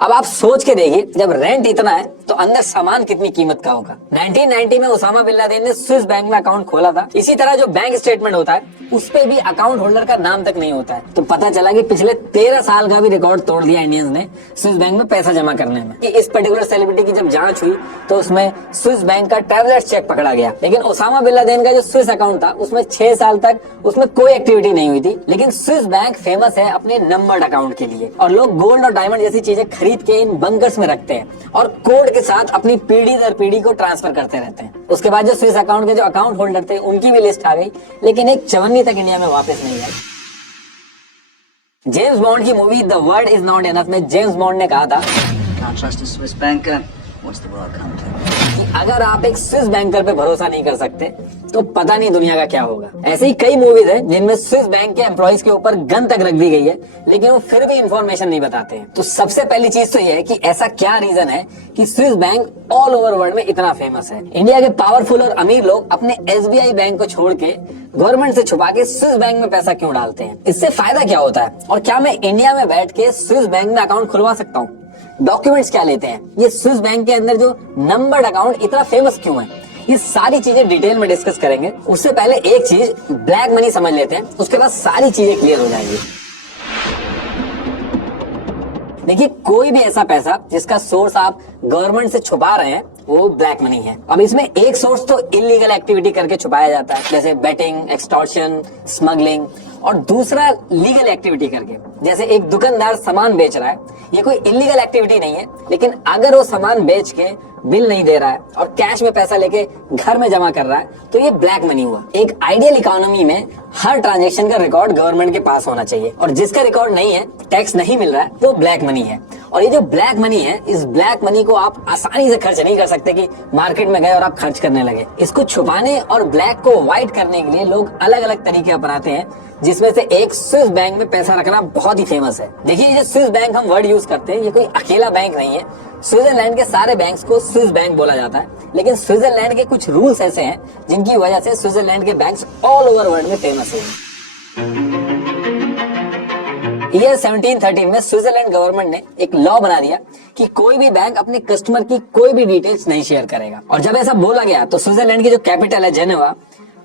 अब आप सोच के देखिए, जब रेंट इतना है तो अंदर सामान कितनी कीमत का होगा। 1990 में ओसामा बिन लादेन ने स्विस बैंक में अकाउंट खोला था। इसी तरह जो बैंक स्टेटमेंट होता है उस पे भी अकाउंट होल्डर का नाम तक नहीं होता है। तो पता चला कि पिछले 13 साल का भी रिकॉर्ड तोड़ दिया इंडियंस ने स्विस बैंक में पैसा जमा करने में। कि इस पर्टिकुलर सेलिब्रिटी की जब जांच हुई तो उसमें स्विस बैंक का ट्रैवलर्स चेक पकड़ा गया, लेकिन ओसामा बिन लादेन का जो स्विस अकाउंट था उसमें 6 साल तक उसमें कोई एक्टिविटी नहीं हुई थी। लेकिन स्विस बैंक फेमस है अपने नंबर्ड अकाउंट के लिए, और लोग गोल्ड और डायमंड जैसी चीजें खरीद के इन बंकर्स में रखते हैं और कोड के साथ अपनी पीढ़ी दर पीढ़ी को ट्रांसफर करते रहते हैं। उसके बाद जो स्विस अकाउंट के जो अकाउंट होल्डर थे उनकी भी लिस्ट आ गई, लेकिन एक चवन्नी तक इंडिया में वापस नहीं आई। जेम्स बॉन्ड की movie the word is not enough में जेम्स बॉन्ड ने कहा था कि अगर आप एक स्विस बैंकर पे भरोसा नहीं कर सकते तो पता नहीं दुनिया का क्या होगा। ऐसे ही कई मूवीज है जिनमें स्विस बैंक के एम्प्लॉइज के ऊपर गन तक रख दी गई है, लेकिन वो फिर भी इंफॉर्मेशन नहीं बताते हैं। तो सबसे पहली चीज तो ये है कि ऐसा क्या रीजन है कि Swiss bank all over world में इतना फेमस है। इंडिया के पावरफुल और अमीर लोग अपने SBI बैंक को छोड़ के गवर्नमेंट से छुपा के स्विस बैंक में पैसा क्यों डालते हैं? इससे फायदा क्या होता है, और क्या मैं इंडिया में बैठ के स्विस बैंक में अकाउंट खुलवा सकता हूँ? डॉक्यूमेंट्स क्या लेते हैं? ये स्विस बैंक के अंदर जो नंबर्ड अकाउंट इतना फेमस क्यों है? ये सारी चीजें डिटेल में डिस्कस करेंगे। उससे पहले एक चीज ब्लैक मनी समझ लेते हैं, उसके बाद सारी चीजें क्लियर हो जाएंगी। देखिए, कोई भी ऐसा पैसा जिसका सोर्स आप गवर्नमेंट से छुपा रहे हैं वो ब्लैक मनी है। अब इसमें एक सोर्स तो इलीगल एक्टिविटी करके छुपाया जाता है, जैसे बेटिंग, एक्सटॉर्शन, स्मगलिंग, और दूसरा लीगल एक्टिविटी करके, जैसे एक दुकानदार सामान बेच रहा है। ये कोई इलीगल एक्टिविटी नहीं है, लेकिन अगर वो सामान बेच के बिल नहीं दे रहा है और कैश में पैसा लेके घर में जमा कर रहा है तो ये ब्लैक मनी हुआ। एक आइडियल इकोनॉमी में हर ट्रांजैक्शन का रिकॉर्ड गवर्नमेंट के पास होना चाहिए, और जिसका रिकॉर्ड नहीं है, टैक्स नहीं मिल रहा है, वो ब्लैक मनी है। और ये जो ब्लैक मनी है, इस ब्लैक मनी को आप आसानी से खर्च नहीं कर सकते कि मार्केट में गए और आप खर्च करने लगे। इसको छुपाने और ब्लैक को व्हाइट करने के लिए लोग अलग अलग तरीके अपनाते हैं, जिसमें से एक स्विस बैंक में पैसा रखना बहुत ही फेमस है। देखिए, ये स्विस बैंक हम वर्ड यूज करते हैं, ये कोई अकेला बैंक नहीं है। स्विट्जरलैंड के सारे बैंक्स को स्विस बैंक बोला जाता है, लेकिन स्विट्जरलैंड के कुछ रूल्स ऐसे हैं जिनकी वजह से स्विट्जरलैंड के बैंक्स ऑल ओवर वर्ल्ड में फेमस है। ईयर 1713 में स्विट्जरलैंड गवर्नमेंट ने एक लॉ बना दिया कि कोई भी बैंक अपने कस्टमर की कोई भी डिटेल्स नहीं शेयर करेगा। और जब ऐसा बोला गया तो स्विट्जरलैंड की जो कैपिटल है जेनेवा,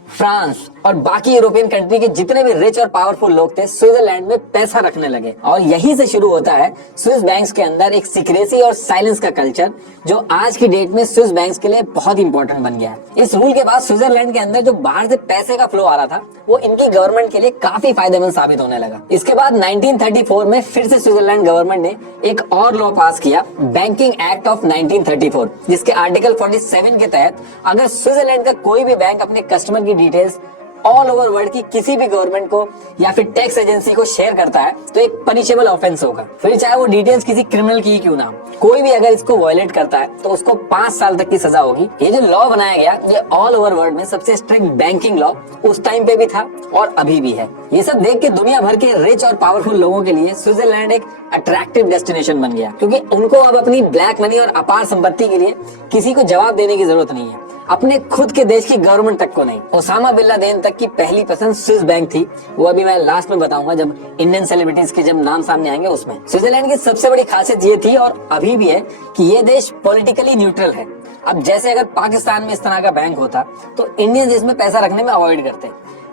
फ्रांस और बाकी यूरोपियन कंट्री के जितने भी रिच और पावरफुल लोग थे स्विट्जरलैंड में पैसा रखने लगे। और यहीं से शुरू होता है स्विस बैंक्स के अंदर एक सीक्रेसी और साइलेंस का कल्चर, जो आज की डेट में स्विस बैंक्स के लिए बहुत इंपॉर्टेंट बन गया है। इस रूल के बाद स्विट्जरलैंड के अंदर जो बाहर से पैसे का फ्लो आ रहा था वो इनकी गवर्नमेंट के लिए काफी फायदेमंद साबित होने लगा। इसके बाद 1934 में फिर से स्विट्जरलैंड गवर्नमेंट ने एक और लॉ पास किया, बैंकिंग एक्ट ऑफ 1934, जिसके आर्टिकल 47 के तहत अगर स्विट्जरलैंड का कोई भी बैंक अपने कस्टमर की डिटेल्स ऑल ओवर वर्ल्ड की किसी भी गवर्नमेंट को या फिर टैक्स एजेंसी को शेयर करता है तो एक पनिशेबल ऑफेंस होगा, फिर चाहे वो डिटेल्स किसी क्रिमिनल की क्यों ना। कोई भी अगर इसको वायलेट करता है तो उसको 5 साल तक की सजा होगी। ये जो लॉ बनाया गया, ये ऑल ओवर वर्ल्ड में सबसे स्ट्रिक्ट बैंकिंग लॉ उस टाइम पे भी था और अभी भी है। ये सब देख के दुनिया भर के रिच और पावरफुल लोगों के लिए स्विट्जरलैंड एक अट्रैक्टिव डेस्टिनेशन बन गया, क्योंकि उनको अब अपनी ब्लैक मनी और अपार संपत्ति के लिए किसी को जवाब देने की जरूरत नहीं है, अपने खुद के देश की गवर्नमेंट तक को नहीं। ओसामा बिन लादेन तक की पहली पसंद स्विस बैंक थी, वो अभी मैं लास्ट में बताऊंगा जब इंडियन सेलिब्रिटीज के जब नाम सामने आएंगे उसमें। स्विट्जरलैंड की सबसे बड़ी खासियत ये थी और अभी भी है कि ये देश पॉलिटिकली न्यूट्रल है। अब जैसे अगर पाकिस्तान में इस तरह का बैंक होता तो इंडियंस इसमें पैसा रखने में अवॉइड करते,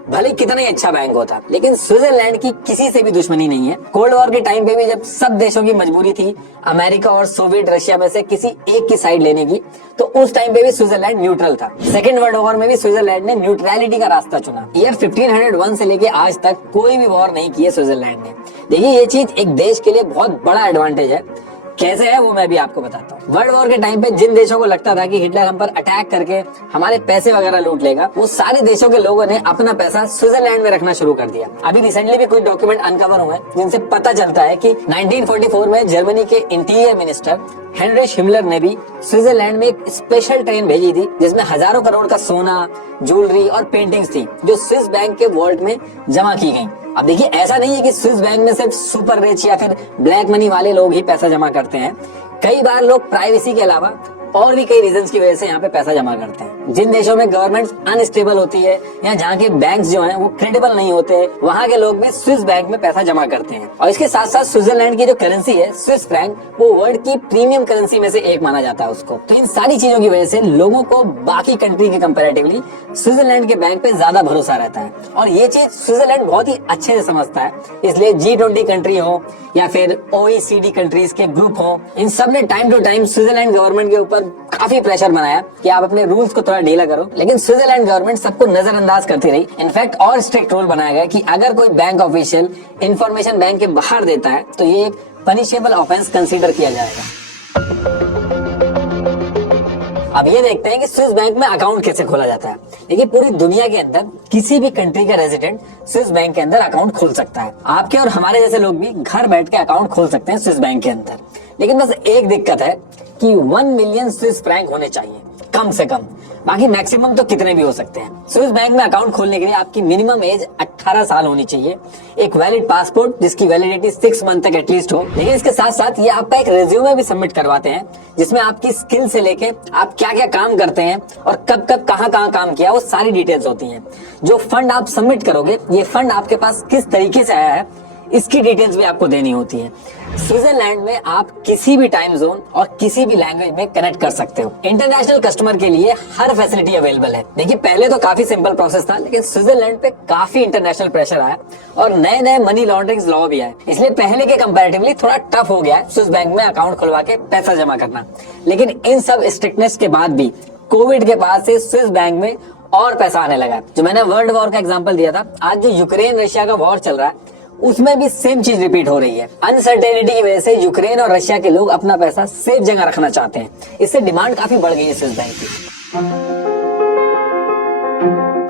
भले कितना ही अच्छा बैंक होता। लेकिन स्विट्जरलैंड की किसी से भी दुश्मनी नहीं है। कोल्ड वॉर के टाइम पे भी जब सब देशों की मजबूरी थी अमेरिका और सोवियत रशिया में से किसी एक की साइड लेने की, तो उस टाइम पे भी स्विट्जरलैंड न्यूट्रल था। सेकेंड वर्ल्ड वॉर में भी स्विट्जरलैंड ने न्यूट्रलिटी का रास्ता चुना। ईयर 1501 से लेके आज तक कोई भी वॉर नहीं की है स्विट्जरलैंड ने। देखिए, ये चीज एक देश के लिए बहुत बड़ा एडवांटेज है। कैसे है वो मैं भी आपको बताता हूँ। वर्ल्ड वॉर के टाइम पे जिन देशों को लगता था कि हिटलर हम पर अटैक करके हमारे पैसे वगैरह लूट लेगा, वो सारे देशों के लोगों ने अपना पैसा स्विट्जरलैंड में रखना शुरू कर दिया। अभी रिसेंटली भी कुछ डॉक्यूमेंट अनकवर हुए जिनसे पता चलता है कि 1944 में जर्मनी के इंटीरियर मिनिस्टर हेनरिच हिमलर ने भी स्विट्जरलैंड में एक स्पेशल ट्रेन भेजी थी जिसमें हजारों करोड़ का सोना, ज्वेलरी और पेंटिंग्स थी जो स्विस बैंक के वॉल्ट में जमा की गई। अब देखिए, ऐसा नहीं है कि स्विस बैंक में सिर्फ सुपर रिच या फिर ब्लैक मनी वाले लोग ही पैसा जमा करते हैं। कई बार लोग प्राइवेसी के अलावा और भी कई रीजंस की वजह से यहाँ पे पैसा जमा करते हैं। जिन देशों में गवर्नमेंट अनस्टेबल होती है या जहाँ के बैंक्स जो हैं वो क्रेडिबल नहीं होते, वहाँ के लोग भी स्विस बैंक में पैसा जमा करते हैं। और इसके साथ साथ स्विट्जरलैंड की जो करेंसी है स्विस फ्रैंक, वो वर्ल्ड की प्रीमियम करेंसी में से एक माना जाता है उसको। तो इन सारी चीजों की वजह से लोगों को बाकी कंट्री के कंपैरेटिवली स्विट्जरलैंड के बैंक पे ज्यादा भरोसा रहता है। और ये चीज स्विट्जरलैंड बहुत ही अच्छे से समझता है, इसलिए G20 कंट्री हो या फिर OECD कंट्रीज के ग्रुप हो, इन सब ने time to time Switzerland government के ऊपर काफी प्रेशर बनाया कि आप अपने रूल्स को थोड़ा ढीला करो, लेकिन स्विट्जरलैंड गवर्नमेंट सबको नजरअंदाज करती रही। इनफैक्ट और स्ट्रिक्ट रूल बनाया गया कि अगर कोई बैंक ऑफिशियल इंफॉर्मेशन बैंक के बाहर देता है तो ये एक पनिशेबल ऑफेंस कंसीडर किया जाएगा। अब ये देखते हैं कि स्विस बैंक में अकाउंट कैसे खोला जाता है। देखिए, पूरी दुनिया के अंदर किसी भी कंट्री का रेजिडेंट स्विस बैंक के अंदर अकाउंट खोल सकता है। आपके और हमारे जैसे लोग भी घर बैठ के अकाउंट खोल सकते हैं स्विस बैंक के अंदर, लेकिन बस एक दिक्कत है कि 1 मिलियन स्विस फ्रैंक होने चाहिए कम से कम, बाकी मैक्सिमम तो कितने भी हो सकते हैं। स्विस बैंक में अकाउंट खोलने के लिए आपकी मिनिमम एज 18 साल होनी चाहिए, एक वैलिड पासपोर्ट जिसकी वैलिडिटी 6 मंथ तक एटलीस्ट हो। लेकिन इसके साथ साथ ये आपका एक रिज्यूमे भी सबमिट करवाते हैं जिसमें आपकी स्किल से लेके आप क्या क्या काम करते हैं और कब कब कहाँ कहाँ काम किया, वो सारी डिटेल्स होती हैं। जो फंड आप सबमिट करोगे, ये फंड आपके पास किस तरीके से आया है, इसकी डिटेल्स भी आपको देनी होती है। स्विट्जरलैंड में आप किसी भी टाइम जोन और किसी भी लैंग्वेज में कनेक्ट कर सकते हो। इंटरनेशनल कस्टमर के लिए हर फैसिलिटी अवेलेबल है। देखिए, पहले तो काफी सिंपल प्रोसेस था, लेकिन स्विट्जरलैंड पे काफी इंटरनेशनल प्रेशर आया और नए नए मनी लॉन्ड्रिंग लॉ भी आए, इसलिए पहले के कंपैरेटिवली थोड़ा टफ हो गया है स्विस बैंक में अकाउंट खुलवा के पैसा जमा करना। लेकिन इन सब स्ट्रिक्टनेस के बाद भी कोविड के बाद से स्विस बैंक में और पैसा आने लगा। जो मैंने वर्ल्ड वॉर का एग्जाम्पल दिया था, आज जो यूक्रेन रशिया का वॉर चल रहा है उसमें भी सेम चीज रिपीट हो रही है। अनसर्टेनिटी की वजह से यूक्रेन और रशिया के लोग अपना पैसा सेफ जगह रखना चाहते हैं, इससे डिमांड काफी बढ़ गई है स्विस बैंक की।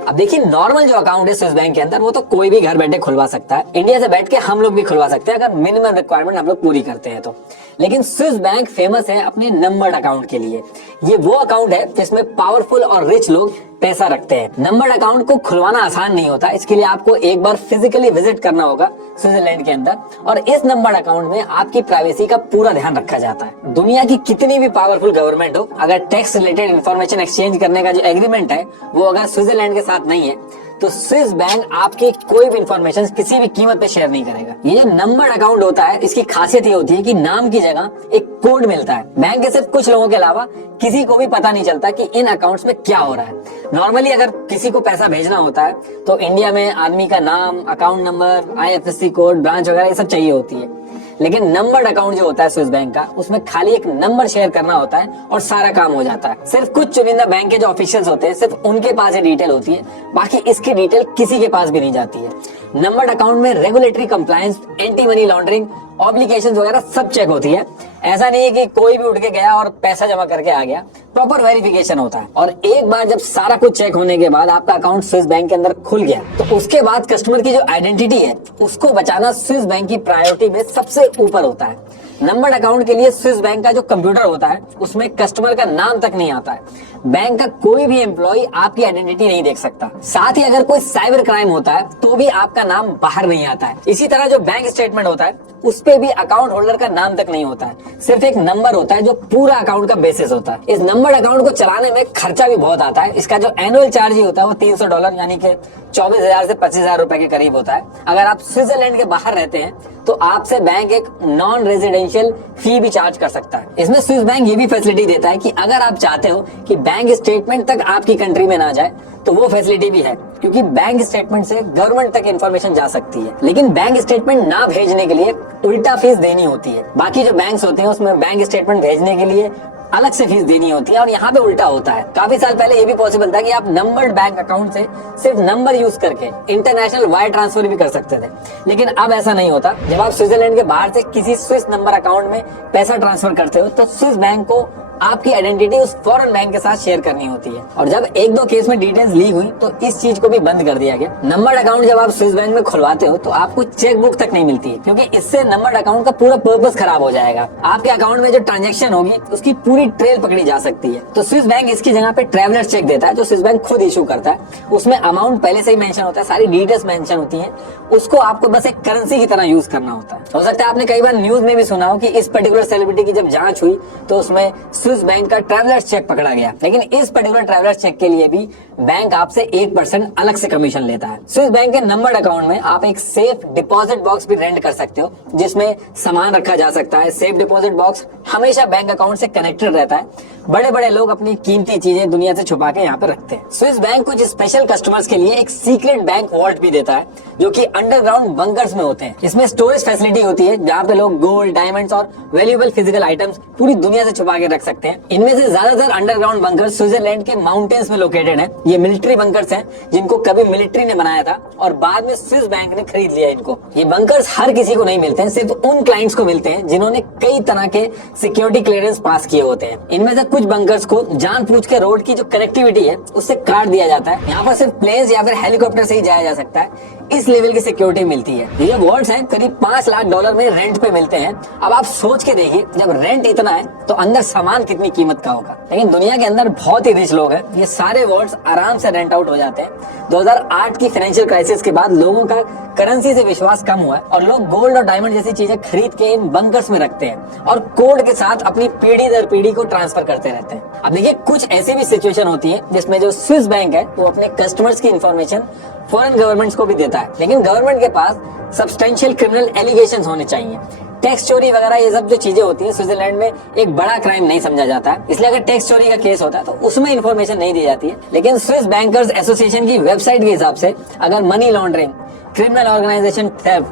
अब देखिए, नॉर्मल जो अकाउंट है स्विस बैंक के अंदर वो तो कोई भी घर बैठे खुलवा सकता है, इंडिया से बैठ के हम लोग भी खुलवा सकते हैं अगर मिनिमम रिक्वायरमेंट हम लोग पूरी करते हैं तो। लेकिन स्विस बैंक फेमस है अपने नंबर्ड अकाउंट के लिए। ये वो अकाउंट है जिसमें पावरफुल और रिच लोग पैसा रखते हैं। नंबर्ड अकाउंट को खुलवाना आसान नहीं होता, इसके लिए आपको एक बार फिजिकली विजिट करना होगा स्विट्जरलैंड के अंदर, और इस नंबर्ड अकाउंट में आपकी प्राइवेसी का पूरा ध्यान रखा जाता है। दुनिया की कितनी भी पावरफुल गवर्नमेंट हो, अगर टैक्स रिलेटेड इंफॉर्मेशन एक्सचेंज करने का जो एग्रीमेंट है वो अगर स्विट्जरलैंड के साथ नहीं है तो स्विस बैंक आपकी कोई भी इंफॉर्मेशन किसी भी कीमत पे शेयर नहीं करेगा। ये जो नंबर्ड अकाउंट होता है, इसकी खासियत ये होती है कि नाम की जगह एक कोड मिलता है। बैंक के सिर्फ कुछ लोगों के अलावा किसी को भी पता नहीं चलता कि इन अकाउंट्स में क्या हो रहा है। नॉर्मली अगर किसी को पैसा भेजना होता है तो इंडिया में आदमी का नाम, account number, IFSC code, branch वगैरह ये सब चाहिए होती है। लेकिन नंबर्ड अकाउंट जो होता है स्विस बैंक का, उसमें खाली एक नंबर शेयर करना होता है और सारा काम हो जाता है। सिर्फ कुछ चुनिंदा बैंक के जो ऑफिशियल्स होते हैं सिर्फ उनके पास ये डिटेल होती है, बाकी इसकी डिटेल किसी के पास भी नहीं जाती है। नंबर्ड अकाउंट में regulatory compliance, anti money laundering, obligations वगैरह सब चेक होती है। ऐसा नहीं है कि कोई भी उठ के गया और पैसा जमा करके आ गया, प्रॉपर वेरिफिकेशन होता है। और एक बार जब सारा कुछ चेक होने के बाद आपका अकाउंट स्विस बैंक के अंदर खुल गया तो उसके बाद कस्टमर की जो आइडेंटिटी है उसको बचाना स्विस बैंक की प्रायोरिटी में सबसे ऊपर होता है। नंबर्ड अकाउंट के लिए स्विस बैंक का जो कंप्यूटर होता है उसमें कस्टमर का नाम तक नहीं आता है। बैंक का कोई भी एम्प्लॉय आपकी आइडेंटिटी नहीं देख सकता। साथ ही अगर कोई साइबर क्राइम होता है तो भी आपका नाम बाहर नहीं आता है। इसी तरह जो बैंक स्टेटमेंट होता है उस पे भी अकाउंट होल्डर का नाम तक नहीं होता है, सिर्फ एक नंबर होता है जो पूरा अकाउंट का बेसिस होता है। इस नंबर्ड अकाउंट को चलाने में खर्चा भी बहुत आता है। इसका जो एनुअल चार्ज ही होता है वो $300 यानी कि 24,000 से 25,000 रुपए के करीब होता है। अगर आप स्विट्जरलैंड के बाहर रहते हैं तो आपसे बैंक एक नॉन रेजिडेंशियल फी भी चार्ज कर सकता है। इसमें स्विस बैंक ये भी फैसिलिटी देता है कि अगर आप चाहते हो कि बैंक स्टेटमेंट तक आपकी कंट्री में ना जाए तो वो फैसिलिटी भी है, क्योंकि बैंक स्टेटमेंट से गवर्नमेंट तक इंफॉर्मेशन जा सकती है। लेकिन बैंक स्टेटमेंट ना भेजने के लिए उल्टा फीस देनी होती है। बाकी जो बैंक्स होते हैं उसमें बैंक स्टेटमेंट भेजने के लिए अलग से फीस देनी होती है और यहाँ पे उल्टा होता है। काफी साल पहले ये भी पॉसिबल था कि आप नंबर्ड बैंक अकाउंट से सिर्फ नंबर यूज करके इंटरनेशनल वायर ट्रांसफर भी कर सकते थे, लेकिन अब ऐसा नहीं होता। जब आप स्विट्जरलैंड के बाहर से किसी स्विस नंबर अकाउंट में पैसा ट्रांसफर करते हो तो स्विस बैंक को आपकी आइडेंटिटी उस फॉरेन बैंक के साथ शेयर करनी होती है। और जब एक दो केस में डिटेल्स लीक हुई तो इस चीज को भी बंद कर दिया गया। नंबर्ड अकाउंट जब आप स्विस बैंक में खुलवाते हो तो आपको चेक बुक तक नहीं मिलती है, क्योंकि इससे नंबर्ड अकाउंट का पूरा पर्पस खराब हो जाएगा। आपके अकाउंट में जो ट्रांजेक्शन होगी उसकी पूरी ट्रेल पकड़ी जा सकती है। तो स्विस बैंक इसकी जगह पे ट्रैवलर चेक देता है जो स्विस बैंक खुद इशू करता है। उसमें अमाउंट पहले से ही मेंशन होता है, सारी डिटेल्स मेंशन होती है, उसको आपको बस एक करेंसी की तरह यूज करना होता है। हो सकता है आपने कई बार न्यूज में भी सुना हो कि इस पर्टिकुलर सेलिब्रिटी की जब जांच हुई तो उसमें स्विस स्विस बैंक का ट्रैवलर्स चेक पकड़ा गया, लेकिन इस पर्टिकुलर ट्रैवलर्स चेक के लिए भी बैंक आपसे 1% अलग से कमीशन लेता है। स्विस बैंक के नंबर्ड अकाउंट में आप एक सेफ डिपॉजिट बॉक्स भी रेंट कर सकते हो, जिसमें सामान रखा जा सकता है। सेफ डिपॉजिट बॉक्स हमेशा बैंक अकाउंट से कनेक्टेड रहता है। बड़े बड़े लोग अपनी कीमती चीजें दुनिया से छुपा के यहाँ पे रखते हैं। स्विस बैंक कुछ स्पेशल कस्टमर्स के लिए एक सीक्रेट बैंक वॉल्ट भी देता है, जो कि अंडरग्राउंड बंकर्स में होते हैं। इसमें स्टोरेज फैसिलिटी होती है, जहाँ पे लोग गोल्ड, डायमंड्स और वैल्यूएबल फिजिकल आइटम्स पूरी दुनिया से छुपा के रख सकते हैं। इनमें से ज्यादातर अंडरग्राउंड बंकर्स स्विट्जरलैंड के माउंटेन्स में लोकेटेड है। ये मिलिट्री बंकर्स हैं, जिनको कभी मिलिट्री ने बनाया था और बाद में स्विस बैंक ने खरीद लिया इनको। ये बंकर्स हर किसी को नहीं मिलते हैं, सिर्फ उन क्लाइंट्स को मिलते हैं जिन्होंने कई तरह के सिक्योरिटी क्लियरेंस पास किए होते हैं। इनमें से कुछ बंकर्स को जानबूझ के रोड की जो कनेक्टिविटी है उससे काट दिया जाता है। यहाँ पर सिर्फ प्लेन्स या फिर हेलीकॉप्टर से ही जाया जा सकता है। इस लेवल की सिक्योरिटी मिलती है। ये वॉल्ट्स हैं करीब $5 लाख में रेंट पे मिलते हैं। अब आप सोच के देखिए, जब रेंट इतना है तो अंदर सामान कितनी कीमत का होगा। लेकिन दुनिया के अंदर बहुत ही रिच लोग हैं, ये सारे वॉल्ट्स आराम से रेंट आउट हो जाते हैं। 2008 की फाइनेंशियल क्राइसिस के बाद लोगों का करेंसी से विश्वास कम हुआ है और लोग गोल्ड और डायमंड जैसी चीजें खरीद के इन बंकर्स में रखते हैं और कोड के साथ अपनी पीढ़ी दर पीढ़ी को ट्रांसफर करते रहते हैं। अब देखिए, कुछ ऐसी भी सिचुएशन होती है जिसमें जो स्विस बैंक है वो अपने कस्टमर्स की इंफॉर्मेशन फॉरेन गवर्नमेंट्स को भी देता है, लेकिन गवर्नमेंट के पास सब्सटेंशियल क्रिमिनल एलिगेशंस होने चाहिए। टैक्स चोरी वगैरह ये सब जो चीजें होती है स्विट्जरलैंड में एक बड़ा क्राइम नहीं समझा जाता है, इसलिए अगर टैक्स चोरी का केस होता है तो उसमें इंफॉर्मेशन नहीं दी जाती है। लेकिन स्विस बैंकर्स एसोसिएशन की वेबसाइट के हिसाब से अगर money laundering, criminal organisation theft,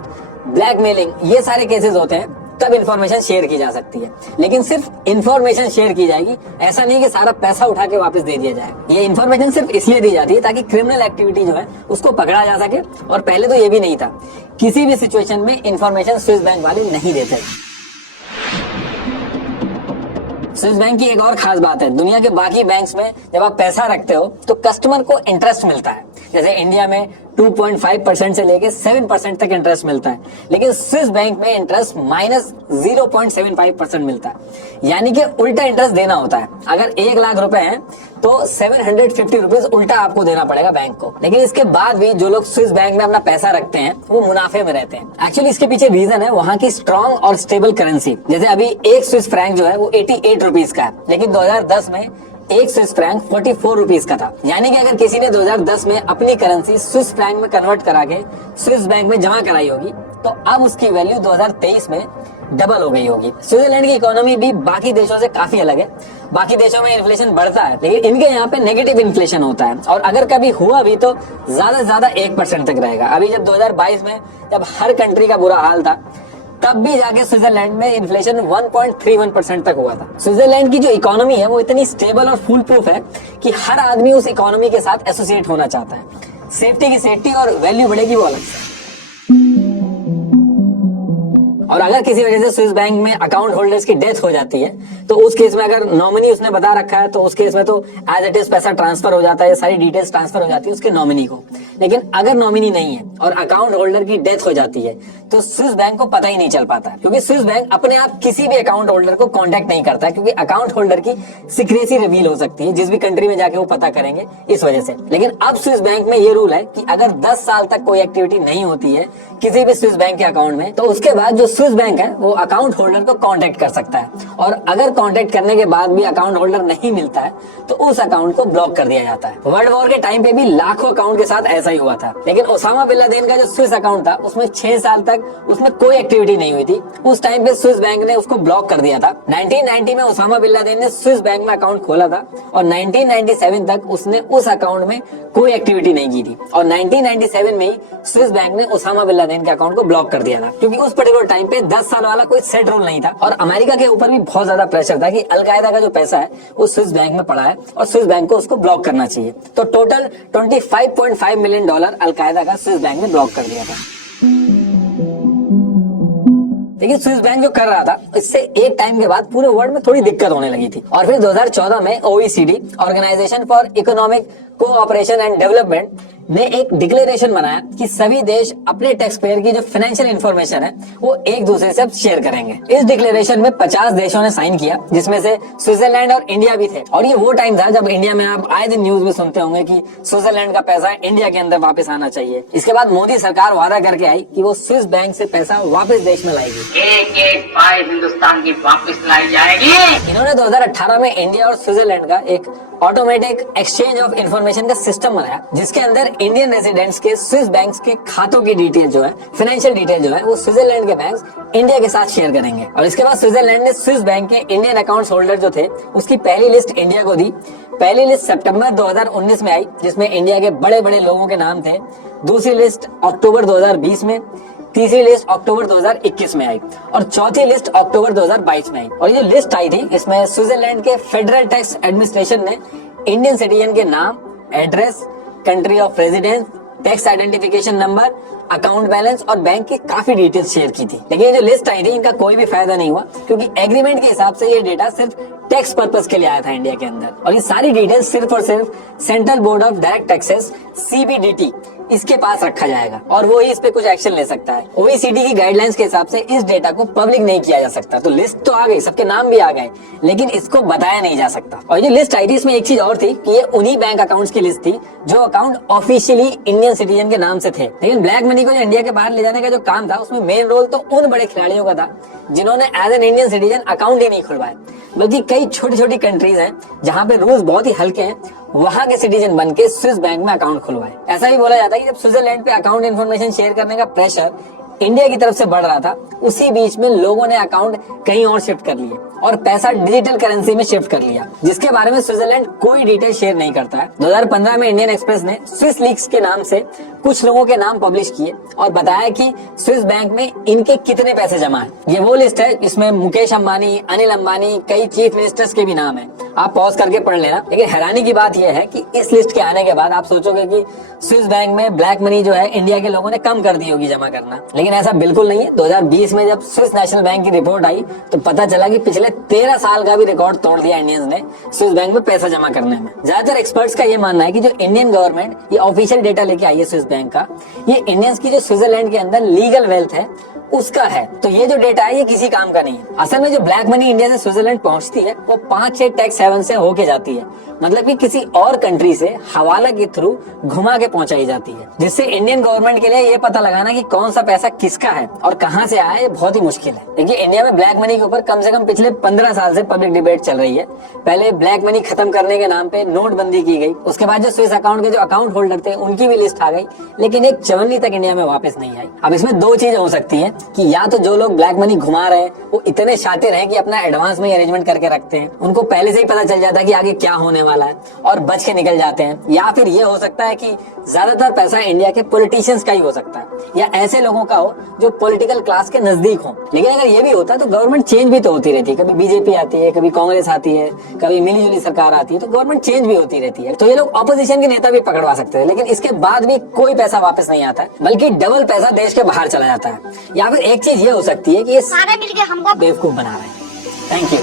blackmailing, ये सारे केसेस होते हैं तब इंफॉर्मेशन शेयर की जा सकती है। लेकिन सिर्फ इंफॉर्मेशन शेयर की जाएगी, ऐसा नहीं कि सारा पैसा उठा के वापस दे दिया जाए। ये इंफॉर्मेशन सिर्फ इसलिए दी जाती है ताकि क्रिमिनल एक्टिविटी जो है उसको पकड़ा जा सके। और पहले तो ये भी नहीं था, किसी भी सिचुएशन में इंफॉर्मेशन स्विस बैंक वाले नहीं देते। स्विस बैंक की एक और खास बात है, दुनिया के बाकी बैंक्स में जब आप पैसा रखते हो तो कस्टमर को इंटरेस्ट मिलता है। जैसे इंडिया में 2.5% से लेके 7% तक इंटरेस्ट मिलता है, लेकिन स्विस बैंक में इंटरेस्ट -0.75% मिलता है। यानी कि उल्टा इंटरेस्ट देना होता है। अगर 1 लाख रुपए हैं तो 750 रुपीज उल्टा आपको देना पड़ेगा बैंक को। लेकिन इसके बाद भी जो लोग स्विस बैंक में अपना पैसा रखते हैं वो मुनाफे में रहते हैं। एक्चुअली इसके पीछे रीजन है वहाँ की स्ट्रॉन्ग और स्टेबल करेंसी। जैसे अभी एक स्विस फ्रैंक जो है वो 88 रुपीज का है, लेकिन 2010 में एक स्विस फ्रैंक 44 रुपीज का था। यानी कि अगर किसी ने 2010 में अपनी करेंसी स्विस फ्रैंक में कन्वर्ट करा के स्विस बैंक में जमा कराई होगी तो अब उसकी वैल्यू 2023 में डबल हो गई होगी। स्विट्जरलैंड की इकोनॉमी भी बाकी देशों से काफी अलग है। बाकी देशों में इन्फ्लेशन बढ़ता है, लेकिन इनके यहाँ पे नेगेटिव इन्फ्लेशन होता है और अगर कभी हुआ भी तो ज्यादा से ज्यादा 1% तक रहेगा। अभी जब 2022 में जब हर कंट्री का बुरा हाल था तब भी जाके स्विट्जरलैंड में इन्फ्लेशन 1.31% तक हुआ था। स्विट्जरलैंड की जो इकोनॉमी है वो इतनी स्टेबल और फुल प्रूफ है कि हर आदमी उस इकोनॉमी के साथ एसोसिएट होना चाहता है। सेफ्टी की सेफ्टी और वैल्यू बढ़ेगी वो अलग से। और अगर किसी वजह से स्विस बैंक में अकाउंट होल्डर्स की डेथ हो जाती है तो उस केस में अगर नॉमिनी उसने बता रखा है तो उस केस में तो एज इट इज पैसा ट्रांसफर हो जाता है, सारी डिटेल्स ट्रांसफर हो जाती है उसके नॉमिनी को। लेकिन अगर नॉमिनी नहीं है और अकाउंट होल्डर की डेथ हो जाती है तो स्विस बैंक को पता ही नहीं चल पाता, क्योंकि स्विस बैंक अपने आप किसी भी अकाउंट होल्डर को कॉन्टेक्ट नहीं करता है, क्योंकि अकाउंट होल्डर की सीक्रेसी रिवील हो सकती है जिस भी कंट्री में जाके वो पता करेंगे इस वजह से। लेकिन अब स्विस बैंक में ये रूल है कि अगर 10 साल तक कोई एक्टिविटी नहीं होती है किसी भी स्विस बैंक के अकाउंट में तो उसके बाद जो स्विस बैंक है वो अकाउंट होल्डर को कांटेक्ट कर सकता है, और अगर कांटेक्ट करने के बाद भी अकाउंट होल्डर नहीं मिलता है तो उस अकाउंट को ब्लॉक कर दिया जाता है। वर्ल्ड वॉर के टाइम पे भी लाखों अकाउंट के साथ ऐसा ही हुआ था, लेकिन ओसामा बिन लादेन का जो स्विस अकाउंट था उसमें 6 साल तक उसमें कोई एक्टिविटी नहीं हुई थी। उस टाइम पे स्विस बैंक ने उसको ब्लॉक कर दिया था। 1990 में ओसामा बिन लादेन ने स्विस बैंक में अकाउंट खोला था और 1997 तक उसने उस अकाउंट में कोई एक्टिविटी नहीं की थी, और 1997 में ही स्विस बैंक ने ओसामा बिन लादेन के अकाउंट को ब्लॉक कर दिया था, क्योंकि उस पर्टिकुलर टाइम पे 10 साल वाला कोई सेट रूल नहीं था। और अमेरिका के ऊपर भी बहुत ज्यादा प्रेशर था कि अलकायदा का जो पैसा है वो स्विस बैंक में पड़ा है और स्विस बैंक को उसको ब्लॉक करना चाहिए। तो टोटल $25.5 मिलियन अलकायदा का स्विस बैंक ने ब्लॉक कर दिया था। लेकिन स्विस बैंक जो कर रहा था इससे एक टाइम के बाद पूरे वर्ल्ड में थोड़ी दिक्कत होने लगी थी, और फिर 2014 में OECD organisation for economic cooperation and development ने एक डिक्लेरेशन बनाया कि सभी देश अपने टैक्स पेयर की जो फाइनेंशियल इंफॉर्मेशन है वो एक दूसरे से शेयर करेंगे। इस डिक्लेरेशन में 50 देशों ने साइन किया, जिसमें से स्विट्जरलैंड और इंडिया भी थे। और ये वो टाइम था जब इंडिया में आप आए दिन न्यूज में सुनते होंगे कि स्विट्जरलैंड का पैसा इंडिया के अंदर वापस आना चाहिए। इसके बाद मोदी सरकार वादा करके आई कि वो स्विस बैंक से पैसा वापस देश में लाएगी, एक फाइल हिंदुस्तान की वापस लाई जाएगी। इन्होंने 2018 में इंडिया और स्विट्जरलैंड का एक ऑटोमेटिक एक्सचेंज ऑफ इंफॉर्मेशन का सिस्टम बनाया, जिसके अंदर इंडियन रेजिडेंट्स के स्विस बैंक्स के खातों की डिटेल जो है, फाइनेंशियल डिटेल जो है, वो स्विट्जरलैंड के बैंक्स इंडिया के साथ शेयर करेंगे। और इसके बाद स्विट्जरलैंड ने स्विस बैंक के इंडियन अकाउंट्स होल्डर जो थे उसकी पहली लिस्ट इंडिया को दी। पहली लिस्ट सितंबर 2019 में आई, जिसमें इंडिया के बड़े बड़े लोगों के नाम थे। दूसरी लिस्ट अक्टूबर 2020 में, तीसरी लिस्ट अक्टूबर 2021 में आई और चौथी लिस्ट अक्टूबर 2022 में आई। और ये लिस्ट आई थी, इसमें स्विट्जरलैंड के फेडरल टैक्स एडमिनिस्ट्रेशन ने इंडियन सिटीजन के नाम, address, country of residence, tax identification number, account balance और बैंक की काफी डिटेल्स शेयर की थी। लेकिन ये जो लिस्ट आई थी इनका कोई भी फायदा नहीं हुआ, क्योंकि एग्रीमेंट के हिसाब से ये डेटा सिर्फ टैक्स पर्पस के लिए आया था इंडिया के अंदर। और ये सारी डिटेल्स सिर्फ और सिर्फ central board of direct taxes CBDT इसके पास रखा जाएगा और वो ही इस पे कुछ एक्शन ले सकता है। OECD की गाइडलाइंस के हिसाब से इस डेटा को पब्लिक नहीं किया जा सकता। तो लिस्ट तो आ गई, सबके नाम भी आ गए, लेकिन इसको बताया नहीं जा सकता। और ये लिस्ट आई थी, इसमें एक चीज और थी कि ये उन्हीं बैंक अकाउंट्स की लिस्ट थी जो अकाउंट ऑफिशियली इंडियन सिटीजन के नाम से थे। लेकिन ब्लैक मनी को जो इंडिया के बाहर ले जाने का जो काम था, उसमें मेन रोल तो उन बड़े खिलाड़ियों का था जिन्होंने as an Indian citizen account ही नहीं खुलवाए, बल्कि कई छोटी छोटी कंट्रीज हैं जहां पे रूल्स बहुत ही हल्के हैं, वहां के सिटीजन बन के स्विस बैंक में अकाउंट खुलवाए। ऐसा भी बोला जाता है कि जब स्विट्जरलैंड पे अकाउंट इन्फॉर्मेशन शेयर करने का प्रेशर इंडिया की तरफ से बढ़ रहा था, उसी बीच में लोगों ने अकाउंट कहीं और शिफ्ट कर लिए और पैसा डिजिटल करेंसी में शिफ्ट कर लिया, जिसके बारे में स्विट्जरलैंड कोई डिटेल शेयर नहीं करता है। 2015 में इंडियन एक्सप्रेस ने स्विस लीक्स के नाम से कुछ लोगों के नाम पब्लिश किए और बताया कि स्विस बैंक में इनके कितने पैसे जमा है। ये वो लिस्ट है इसमें मुकेश अंबानी, अनिल अंबानी, कई चीफ मिनिस्टर्स के भी नाम है, आप पॉज करके पढ़ लेना। लेकिन हैरानी की बात यह है कि इस लिस्ट के आने के बाद आप सोचोगे कि स्विस बैंक में ब्लैक मनी जो है इंडिया के लोगों ने कम कर दी होगी जमा करना, लेकिन ऐसा बिल्कुल नहीं है। 2020 में जब स्विस नेशनल बैंक की रिपोर्ट आई तो पता चला कि पिछले 13 साल का भी रिकॉर्ड तोड़ दिया इंडियंस ने स्विस बैंक में पैसा जमा करने में। ज्यादातर एक्सपर्ट्स का ये मानना है कि जो इंडियन गवर्नमेंट ये ऑफिशियल डेटा लेके आई है स्विस बैंक का, ये इंडियंस की जो स्विट्जरलैंड के अंदर लीगल वेल्थ है उसका है। तो ये जो डेटा है ये किसी काम का नहीं है। असल में जो ब्लैक मनी इंडिया से स्विट्जरलैंड पहुंचती है वो 5-6 टैक्स हेवन से होके जाती है, मतलब कि किसी और कंट्री से हवाला के थ्रू घुमा के पहुंचाई जाती है, जिससे इंडियन गवर्नमेंट के लिए ये पता लगाना कि कौन सा पैसा किसका है और कहां से आया है, ये बहुत ही मुश्किल है। देखिए, इंडिया में ब्लैक मनी के ऊपर कम से कम पिछले 15 साल से पब्लिक डिबेट चल रही है। पहले ब्लैक मनी खत्म करने के नाम पे नोटबंदी की गई, उसके बाद जो स्विस अकाउंट के जो अकाउंट होल्डर थे उनकी भी लिस्ट आ गई, लेकिन एक चवन्नी तक इंडिया में वापस नहीं आई। अब इसमें दो चीजें हो सकती है कि या तो जो लोग ब्लैक मनी घुमा रहे हैं वो इतने शातिर हैं कि अपना एडवांस में अरेंजमेंट करके रखते हैं, उनको पहले से ही पता चल जाता है कि आगे क्या होने वाला है और बच के निकल जाते हैं, या फिर ये हो सकता है कि ज्यादातर पैसा इंडिया के पॉलिटिशियंस का ही हो सकता है या ऐसे लोगों का हो जो पॉलिटिकल क्लास के नजदीक हो। लेकिन अगर ये भी होता है तो गवर्नमेंट चेंज भी तो होती रहती है, कभी बीजेपी आती है, कभी कांग्रेस आती है, कभी मिली जुली सरकार आती है, तो गवर्नमेंट चेंज भी होती रहती है। तो ये लोग ऑपोजिशन के नेता भी पकड़वा सकते हैं, लेकिन इसके बाद भी कोई पैसा वापस नहीं आता है, बल्कि डबल पैसा देश के बाहर चला जाता है। या फिर एक चीज ये हो सकती है कि ये सारे मिलके हमको बेवकूफ बना रहे हैं। Thank you.